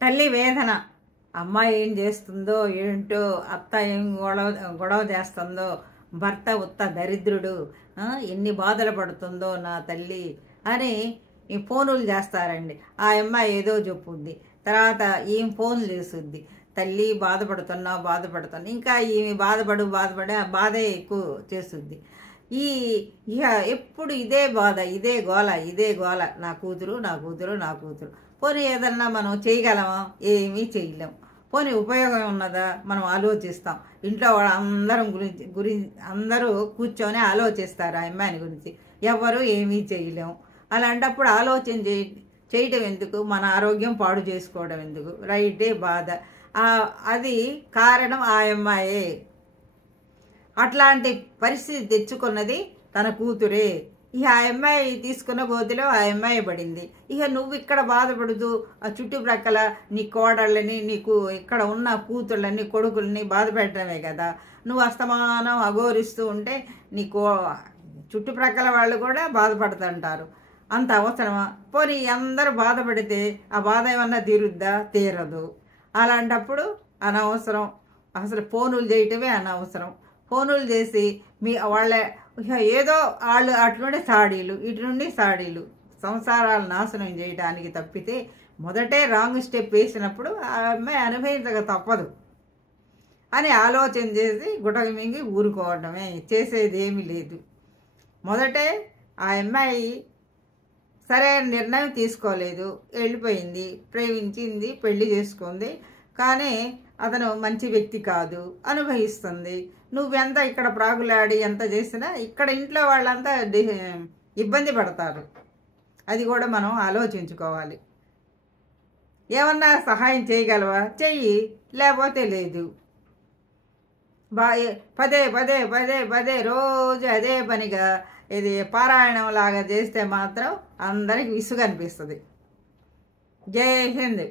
తల్లి వేదన. అమ్మాయి ఏం చేస్తుందో ఏంటో, అత్త ఏం గొడవ చేస్తుందో, భర్త ఉత్త దరిద్రుడు, ఎన్ని బాధలు పడుతుందో నా తల్లి అని ఈ ఫోనులు చేస్తారండి. ఆ అమ్మాయి ఏదో చెప్పుద్ది, తర్వాత ఈమె ఫోన్లు చేస్తుంది, తల్లి బాధపడుతున్నా ఇంకా ఈమె బాధపడి ఆ బాధే ఎక్కువ చేస్తుంది. ఇక ఎప్పుడు ఇదే బాధ, ఇదే గోల, నా కూతురు. పోనీ ఏదన్నా మనం చేయగలమా? ఏమీ చేయలేం. పోనీ ఉపయోగం ఉన్నదా? మనం ఆలోచిస్తాం. ఇంట్లో వాళ్ళందరం అందరూ కూర్చొని ఆలోచిస్తారు ఆ అమ్మాయిని గురించి. ఎవరు ఏమీ చేయలేం. అలాంటప్పుడు ఆలోచన చేయటం ఎందుకు? మన ఆరోగ్యం పాడు చేసుకోవడం ఎందుకు? రైటే బాధ. అది కారణం ఆ అమ్మాయే. అట్లాంటి పరిస్థితి తెచ్చుకున్నది తన కూతురే. ఇక ఆ అమ్మాయి తీసుకున్న గోతిలో ఆ అమ్మాయి పడింది. ఇక నువ్వు ఇక్కడ బాధపడుతూ ఆ చుట్టుప్రక్కల నీ కోడళ్ళని, నీకు ఇక్కడ ఉన్న కూతుళ్ళని, కొడుకుల్ని బాధ పెట్టడమే కదా. నువ్వు అస్తమానం అఘోరిస్తూ ఉంటే చుట్టుప్రక్కల వాళ్ళు కూడా బాధపడుతుంటారు. అంత అవసరమా? పోనీ అందరూ బాధపడితే ఆ బాధ ఏమన్నా తీరదు. అలాంటప్పుడు అనవసరం. అసలు ఫోనులు చేయటమే అనవసరం. ఫోనులు చేసి వాళ్ళ ఏదో వాళ్ళు అటు నుండి సాడీలు, ఇటు నుండి సాడీలు, సంసారాలు నాశనం చేయడానికి తప్పితే మొదటే రాంగ్ స్టెప్ వేసినప్పుడు ఆ అమ్మాయి అనుభవించక తప్పదు అని ఆలోచన చేసి గుటక మింగి ఊరుకోవడమే, చేసేది ఏమీ లేదు. మొదటే ఆ అమ్మాయి సరైన నిర్ణయం తీసుకోలేదు, వెళ్ళిపోయింది, ప్రేమించింది, పెళ్లి చేసుకుంది. కానీ అతను మంచి వ్యక్తి కాదు, అనుభవిస్తుంది. నువ్వెంత ఇక్కడ ప్రాగులాడి ఎంత చేసినా ఇక్కడ ఇంట్లో వాళ్ళంతా ఇబ్బంది పడతారు. అది కూడా మనం ఆలోచించుకోవాలి. ఏమన్నా సహాయం చేయగలవా? చెయ్యి, లేకపోతే లేదు. పదే రోజు అదే పనిగా ఇది పారాయణం లాగా చేస్తే మాత్రం అందరికి విసుగు అనిపిస్తుంది. జై హింద్.